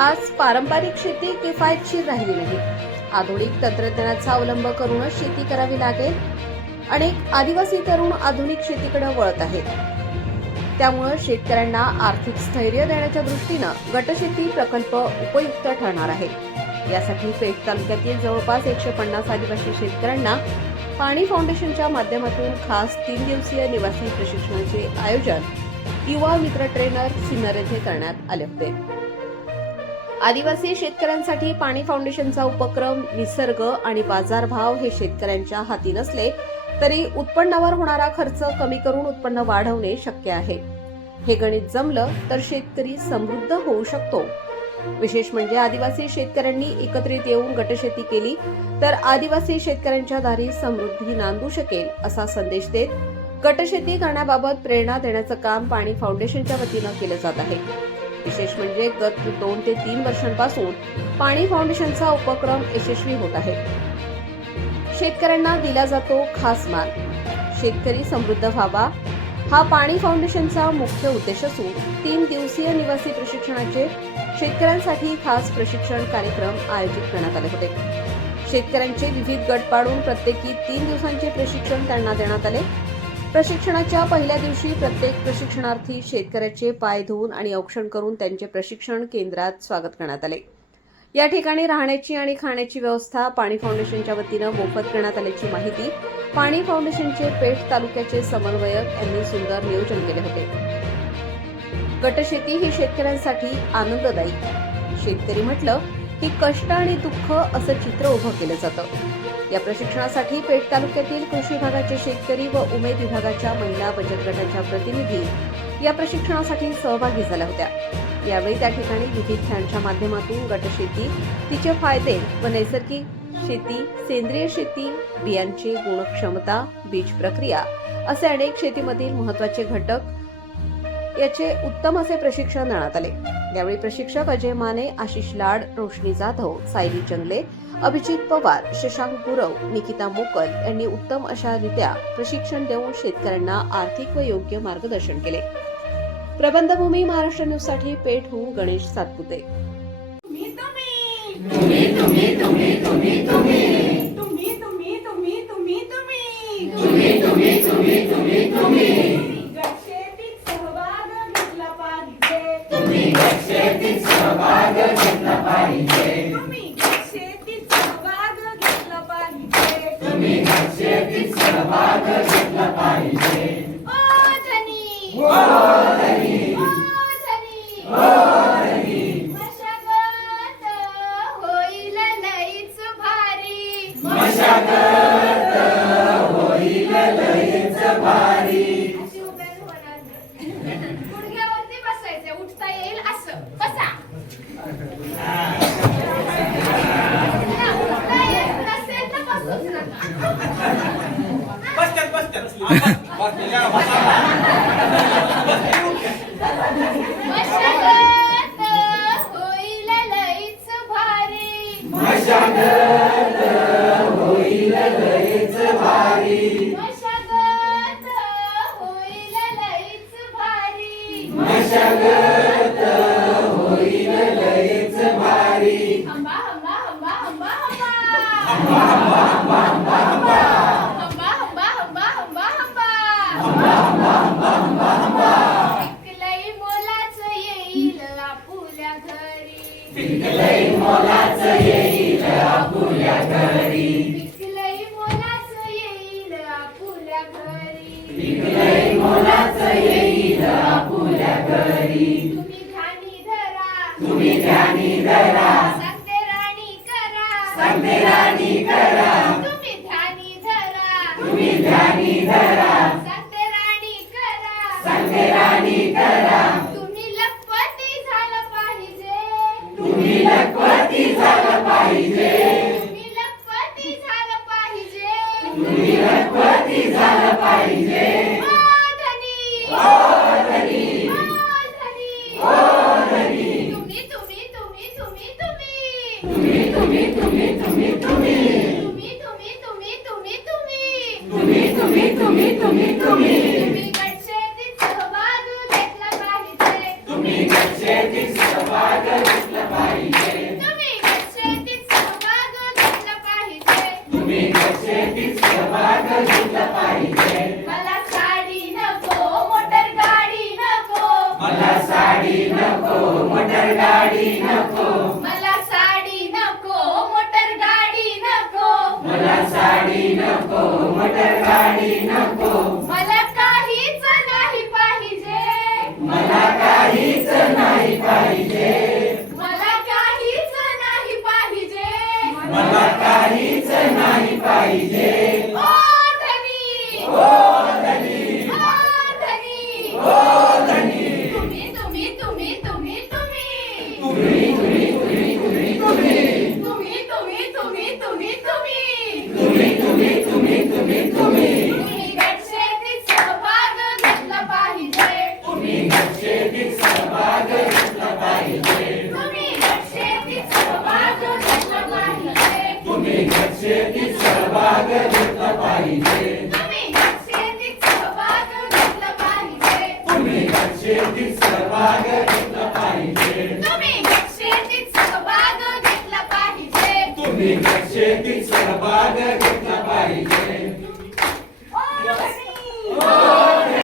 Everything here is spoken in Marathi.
आज पारंपरिक शेती किफायतशीर राहिली नाही. आधुनिक तंत्रज्ञानाचा अवलंब करूनच शेती करावी लागेल. अनेक आदिवासी तरुण आधुनिक शेतीकडे वळत आहेत. त्यामुळे शेतकऱ्यांना आर्थिक स्थैर्य देण्याच्या दृष्टीनं गटशेती प्रकल्प उपयुक्त ठरणार आहे. यासाठी पेठ तालुक्यातील जवळपास 150 आदिवासी शेतकऱ्यांना पाणी फाउंडेशनच्या माध्यमातून खास 3 दिवसीय निवासी प्रशिक्षणाचे आयोजन युवा मित्र ट्रेनर सिन्नर येथे करण्यात आले होते. आदिवासी शेतकऱ्यांसाठी पाणी फाउंडेशनचा उपक्रम निसर्ग आणि बाजारभाव हे शेतकऱ्यांच्या हाती नसले तरी उत्पन्नावर होणारा खर्च कमी करून उत्पन्न वाढवणे शक्य आहे. हे गणित जमलं तर शेतकरी समृद्ध होऊ शकतो. विशेष म्हणजे आदिवासी शेतकऱ्यांनी एकत्रित येऊन गटशेती केली तर आदिवासी शेतकऱ्यांच्या दारी समृद्धी नांदू शकेल असा संदेश देत गटशेती करण्याबाबत प्रेरणा देण्याचं काम पाणी फाउंडेशनच्या वतीनं केलं जात आहे. विशेष म्हणजे गत 2 ते 3 वर्षांपासून पाणी फाउंडेशनचा उपक्रम यशस्वी होत आहे. शेतकऱ्यांना दिला जातो खास मान. शेतकरी समृद्ध व्हावा हा पाणी फाउंडेशनचा मुख्य उद्देश असून 3 दिवसीय निवासी प्रशिक्षणाचे शेतकऱ्यांसाठी खास प्रशिक्षण कार्यक्रम आयोजित करण्यात आले होते. शेतकऱ्यांचे विविध गट पाडून प्रत्येकी 3 दिवसांचे प्रशिक्षण त्यांना देण्यात आले. प्रशिक्षणाच्या पहिल्या दिवशी प्रत्येक प्रशिक्षणार्थी शेतकऱ्याचे पाय धुवून आणि औक्षण करून त्यांचे प्रशिक्षण केंद्रात स्वागत करण्यात आले. या ठिकाणी राहण्याची आणि खाण्याची व्यवस्था पाणी फाउंडेशनच्या वतीनं मोफत करण्यात आल्याची माहिती पाणी फाउंडेशनचे पेठ तालुक्याचे समन्वयक यांनी सुंदर नियोजन केले होते. गटशेती ही शेतकऱ्यांसाठी आनंददायी. शेतकरी म्हटलं की कष्ट आणि दुःख असं चित्र उभं केलं जातं. या प्रशिक्षणासाठी पेठ तालुक्यातील कृषी विभागाचे शेतकरी व उमेद विभागाच्या महिला बचत गटाच्या प्रतिनिधी या प्रशिक्षणासाठी सहभागी झाल्या होत्या. यावेळी त्या ठिकाणी विविध खेळांच्या माध्यमातून गटशेती, तिचे फायदे व नैसर्गिक शेती, सेंद्रिय शेती, बियांची गुणक्षमता, बीज प्रक्रिया असे अनेक शेतीमधील महत्त्वाचे घटक याचे उत्तम असे प्रशिक्षण देण्यात आले. यावेळी प्रशिक्षक अजय माने, आशिष लाड, रोशनी जाधव, सायली जंगले, अभिजित पवार, शशांक गुरव, निकिता मोकल यांनी उत्तम अशा रीत्या प्रशिक्षण देऊन शेतकऱ्यांना आर्थिक व योग्य मार्गदर्शन केले. प्रबंधभूमी महाराष्ट्र न्यूज साठी पेठहून गणेश सातपुते. गुडघ्यावरती बसायचं, उठता येईल असं बसा. उठता येत नसेल तर बसूच नका. मशागत होईल लईच भारी. मशागत होईल लईच भारी. मशागत होईल लईच भारी. मशागत होईल लईच भारी. हंबा हंबा हंबा हंबा हंबा हंबा हंबा हंबा हंबा हंबा हंबा हंबा हंबा. पिकलई मोलाच येईल आपुल्या घरी. पिकलई मोलाच येईल आपुल्या घरी. पिकलई मोलाच येईल आपुल्या घरी. पिकलई मोलाच येईल आपुल्या घरी. तुम्ही ध्यानी धरा. तुम्ही ध्यानी धरा. सांगते राणी करा. सांगते राणी करा. तुम्ही ध्यानी धरा. तुम्ही ध्यानी धरा. सांगते राणी करा. सांगते राणी करा. तुम्ही लखपती झालं पाहिजे. तुम्ही लखपती झालं पाहिजे. तुम्ही लखपती झालं पाहिजे. तुम्ही लखपती झालं पाहिजे. ओ धनी. ओ धनी. ओ धनी. ओ धनी. तुम्ही तुम्ही तुम्ही तुम्ही तुम्ही. तुम्ही तुम्ही तुम्ही तुम्ही तुम्ही. तुम्ही तुम्ही तुम्ही तुम्ही तुम्ही. तुम्ही तुम्ही तुम्ही तुम्ही तुम्ही. तुम्ही गटशेतीत सहभाग घेतला पाहिजे. तुम्ही शेतीत सहभाग घेतला पाहिजे